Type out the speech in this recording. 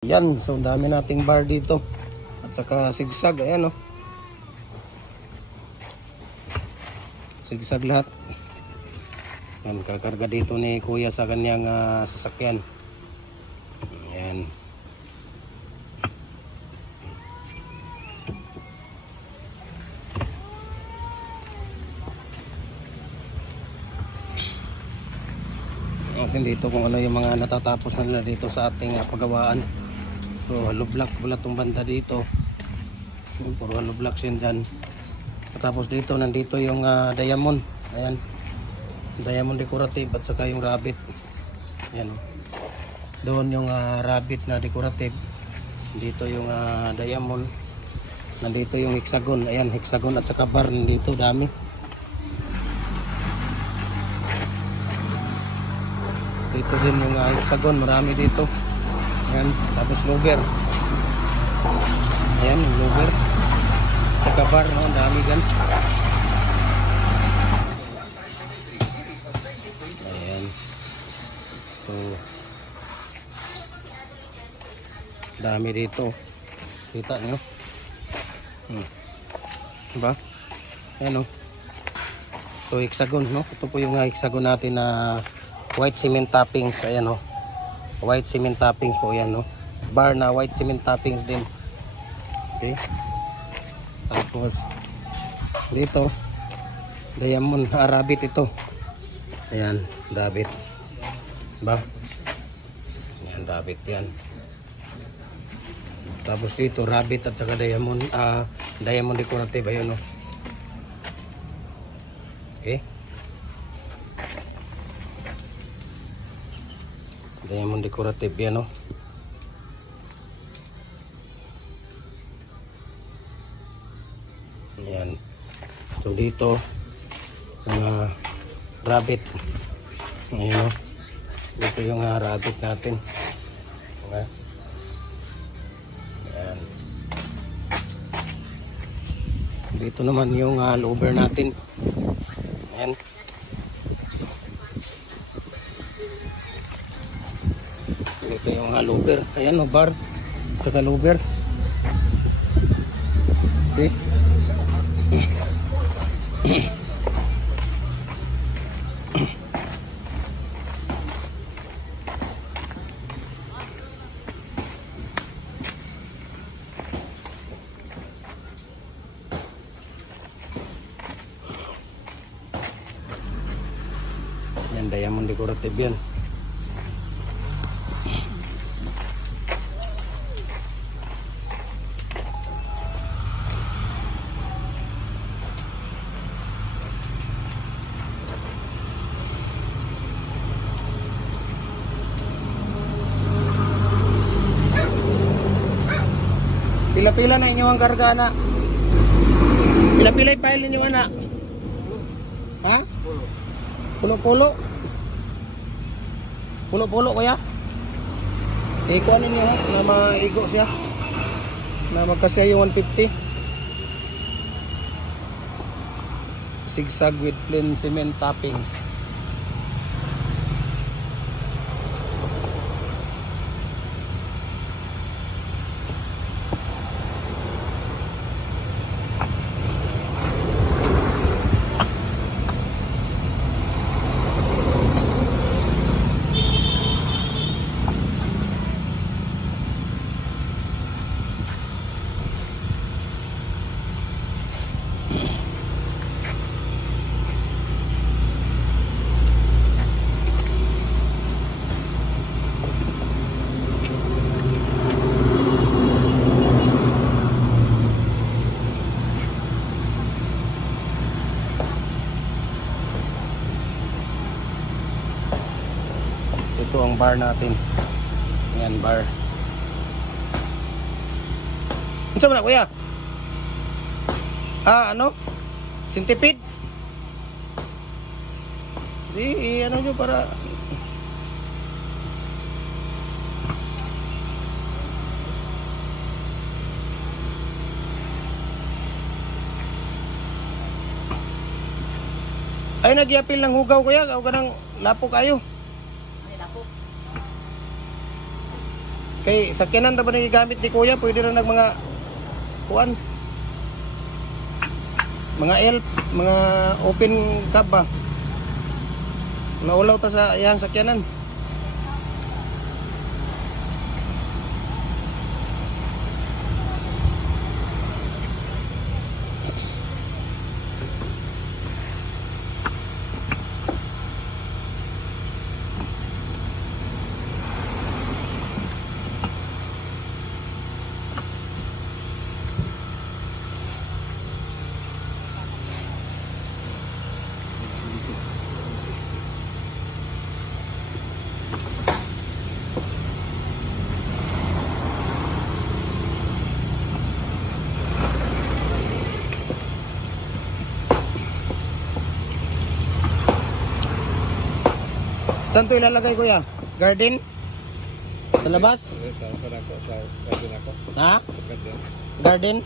Yan, so dami nating bar dito. At saka sigsag, ayan o. Sigsag lahat. Yan, kakarga dito ni kuya sa kanyang sasakyan. Ayan. Atin dito kung ano yung mga natatapos na nila dito sa ating paggawaan. So hollow block wala tong banda dito. Puro hollow blocks yun dyan. Tapos dito nandito yung diamond. Ayan, diamond decorative at saka yung rabbit. Ayan, doon yung rabbit na decorative. Dito yung diamond. Nandito yung hexagon. Ayan, hexagon at saka bar nandito, dami. Dito din yung hexagon, marami dito. Ayan, tapos lugger. Ayan, yung lugger. Saka bar, no? Ang dami gan. Ayan. So, dami dito. Kita nyo? Diba? Ayan, no? So, hexagon, no? Ito po yung hexagon natin na white cement toppings. Ayan, no? White cement toppings po yan, no? Bar na white cement toppings din. Okay. Tapos dito diamond, rabbit ito. Ayan, rabbit. Ba? Ayan, rabbit yan. Tapos dito rabbit at saka diamond, diamond decorative. Ayun, no? Okay. Diamond decorative yan, no? Ayan. So dito mga rabbit. Ayan, no? Dito yung rabbit natin. Okay. Ayan. Dito naman yung lover natin. Ayan. Ito yung lover. Ayan, no, bar saka lover. Okay. Yan, diamond decorative yan. Pila-pila na inyong karga, anak. Pila-pila yung file ninyo, anak. Ha? Pulo-pulo. Pulo-pulo, kuya. Ikuha ninyo, ha, na maigo siya, na magkasya yung 150. Sigsag with plain cement toppings. Ito ang bar natin. Ayan, bar. Ano mo na, kuya? Ano? Centipede? Di, ano nyo para... Ay, nagyapil ng hugaw, kuya. O ka ng lapo kayo. Kay sakyanan na ba nagigamit ni kuya? Pwede rin mga kuan. Mga elf, mga open cab ba? Naulaw ta sa iyang sakyanan. Saan to ilalagay kuya? Garden? Sa labas? Ha? Garden?